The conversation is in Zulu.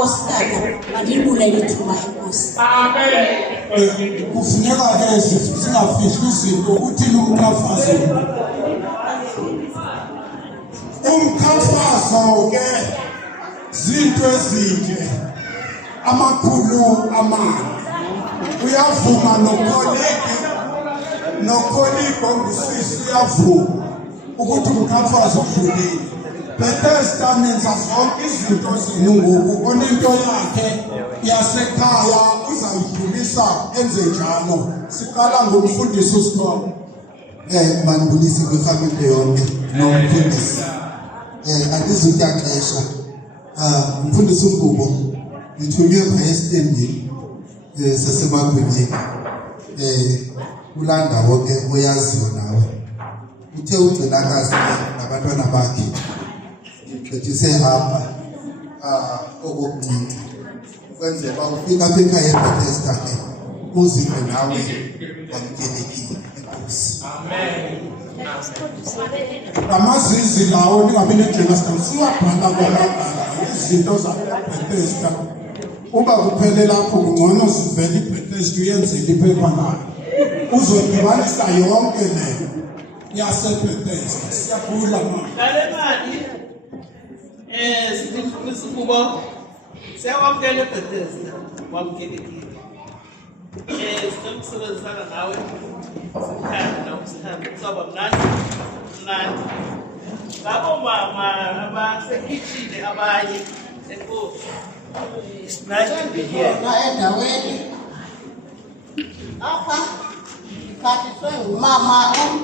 nkosikazi mandilibulele ithuba enkosi. Kufuneka ke singafihli izinto uthini umkhafazo. Umkhafazo ke zinto ezinje amakhulu amane. Uyavuma nokolegi ongusisi uyavuma ukuthi umkhafazo udlulile. Bethesda nenza zonke izinto zenu ngoku onento yakhe yasekhaya uzayidlulisa enze njalo. Siqala ngomfundisi uSithole. Mandibulise kwifamily yonke nomfundisi. Andizukuyaxesha. Umfundisi uNgubo ngithunywe phaya esitendini saseMagwinyeni. Kulaa ndawo ke oyaziyo nawe. Uthe ugcinakazi nabantwana bakhe ngithethise apha okokuncinci ukwenzela uba ufika apha ekhaya eBethesda ke uzive nawe wamkelekile. Enkosi. Amazizi lawo ningabi nejelastam siwabhala kwalabhala izinto zaseBethesda. Uba kuphele lapho kungcono sivele iBethesda uyenzele iphepha nayo. Uzodibanisa yonke le yaseBethesda. Siyabula mama. Ngale mali sifundisa ukuba siyawamkela eBethesda wamkelekile. Sinomsebenzisana nawe sikhanda nawe sihambe kuzoba mnandi. Labo mama abasekhitshini abanye enkosi. It's nice to be here. Endaweni apha ngiphathiswe ngumama